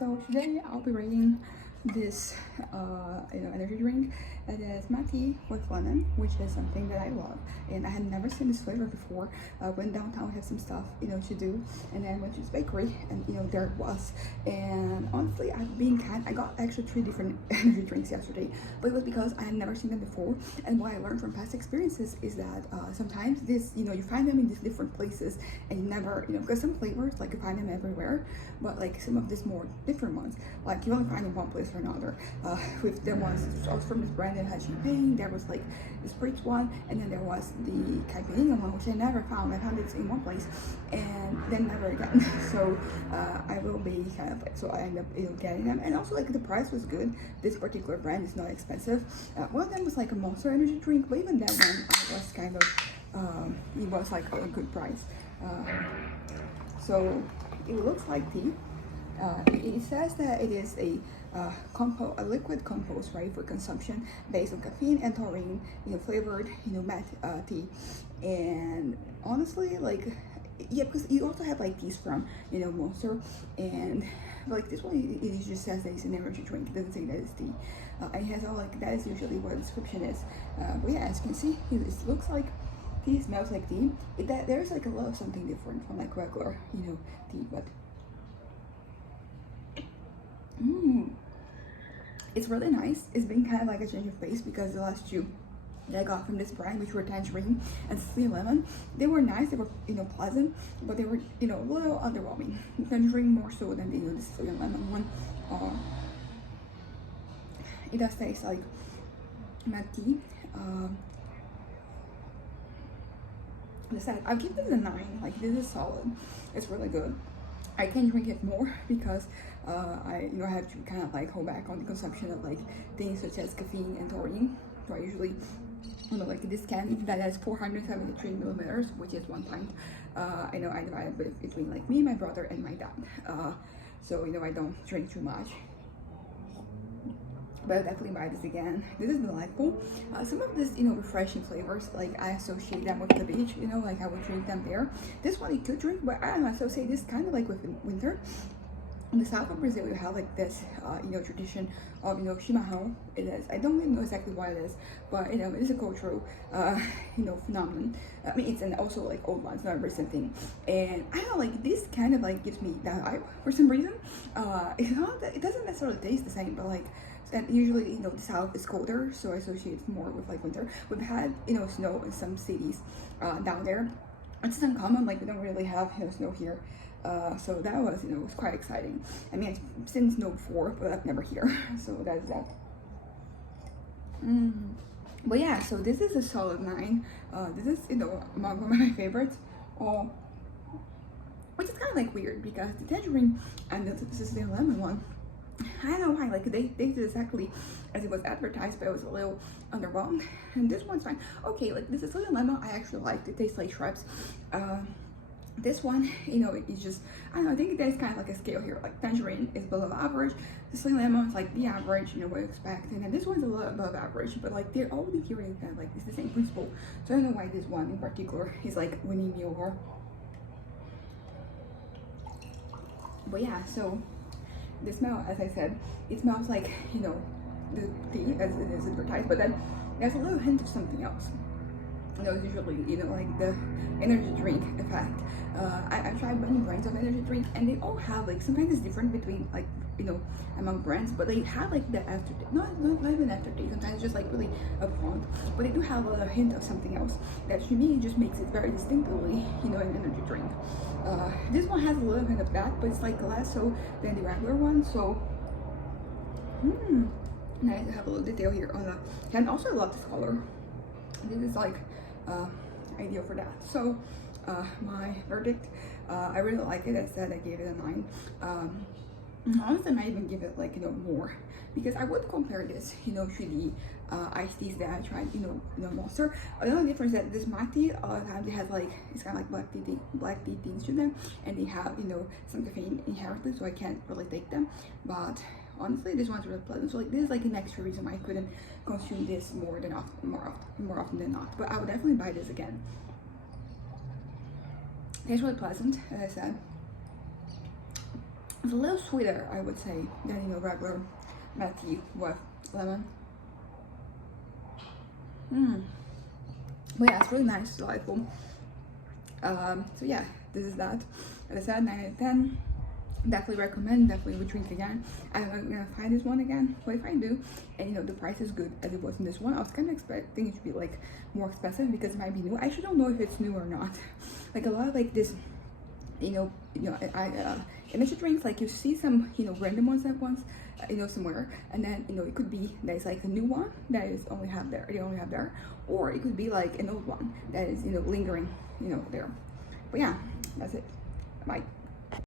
So today I'll be rating this energy drink. It is tea with lemon, which is something that I love, and I had never seen this flavor before. Went downtown, had some stuff to do, and then went to this bakery, and there it was. And honestly, I got actually 3 different energy drinks yesterday, but it was because I had never seen them before. And what I learned from past experiences is that sometimes this you find them in these different places, and you never because some flavors like you find them everywhere, but like some of these more different ones, like you only find in one place or another. With the ones also from this brand that had champagne, there was like the spritz one, and then there was the caipirinha one, which I never found. I found it in one place and then never again. So I will be kind of like, so I ended up getting them, and also like the price was good. This particular brand is not expensive. One of them was like a Monster energy drink, but even that one was kind of it was like a good price. So it looks like tea. It says that it is a liquid compost ready for consumption based on caffeine and taurine, flavored, matte tea. And honestly, like, yeah, because you also have like teas from, Monster, and like this one, it just says that it's an energy drink. It doesn't say that it's tea. It has all like, that is usually what the description is. But yeah, as you can see, it looks like tea, smells like tea. There's like a lot of something different from like regular, tea, but it's really nice. It's been kind of like a change of pace because the last 2 that I got from this brand, which were tangerine and sweet lemon, they were nice, they were pleasant, but they were a little underwhelming. Tangerine more so than the sweet lemon one. It does taste like matte tea. I'll give this a 9. Like, this is solid. It's really good. I can drink it more because I have to kind of like hold back on the consumption of like things such as caffeine and taurine. So I usually like this can that has 473 milliliters, which is 1 pint. I divide it between like me, my brother, and my dad. So I don't drink too much. But I'll definitely buy this again. This is delightful. Some of these, refreshing flavors, like I associate them with the beach, like I would drink them there. This one you could drink, but I don't associate this kind of like with winter. In the south of Brazil, you have like this, tradition of, chimarrão. It is, I don't really know exactly what it is, but, it is a cultural, phenomenon. I mean, it's also like old one, it's not a recent thing. And I don't know, like this kind of like gives me that vibe for some reason. It doesn't necessarily taste the same, but like, and usually, the south is colder, so I associate it more with like winter. We've had, snow in some cities down there. It's uncommon, like we don't really have, snow here. So that was, was quite exciting. I mean, I've seen snow before, but I've never here. So that's that. But yeah, so this is a solid 9. This is, among one of my favorites. Which is kind of like weird because the tangerine and this is the lemon one. I don't know why, like they did exactly as it was advertised, but I was a little underwhelmed. And this one's fine. Okay, like this is little lemon, I actually liked. It tastes like Schweppes. This one, it's just, I don't know, I think there's kind of like a scale here. Like tangerine is below average, the sweet lemon is like the average, what you expect. And then this one's a little above average, but like they're all here kind of like it's the same principle. So I don't know why this one in particular is like winning me over. But yeah, so the smell, as I said, it smells like, the tea as it is advertised, but then there's a little hint of something else. It's usually, like the energy drink effect. I've tried many brands of energy drink, and they all have like, sometimes it's different between like, among brands, but they have like the aftertaste, not even aftertaste, sometimes it's just like really upfront, but they do have a hint of something else that to me just makes it very distinctively, an energy drink. This one has a little bit of that, but it's like less so than the regular one. So nice to have a little detail here on the, and also I love this color. This is like ideal for that. So my verdict, I really like it. As I said, I gave it a 9. Honestly, I might even give it like more, because I would compare this to the iced teas that I tried Monster. The only difference is that this matte tea they have like, it's kind of like black tea things to them, and they have some caffeine inherently, so I can't really take them. But honestly, this one's really pleasant. So like this is like an extra reason why I couldn't consume this more often than not. But I would definitely buy this again. It's really pleasant, as I said. It's a little sweeter, I would say, than, you know, regular milk tea with lemon. But yeah, it's really nice, delightful. So yeah, this is that. As I said, 9 out of 10. Definitely recommend, definitely would drink again. I'm not gonna find this one again, but if I do, and you know the price is good as it was in this one, I was kind of expecting it to be like more expensive because it might be new. I actually don't know if it's new or not. Like a lot of like this, energy drinks, like you see some, you know, random ones at once, you know, somewhere, and then, you know, it could be that it's like a new one that is only have there, or it could be like an old one that is, you know, lingering, you know, there. But yeah, that's it. Bye.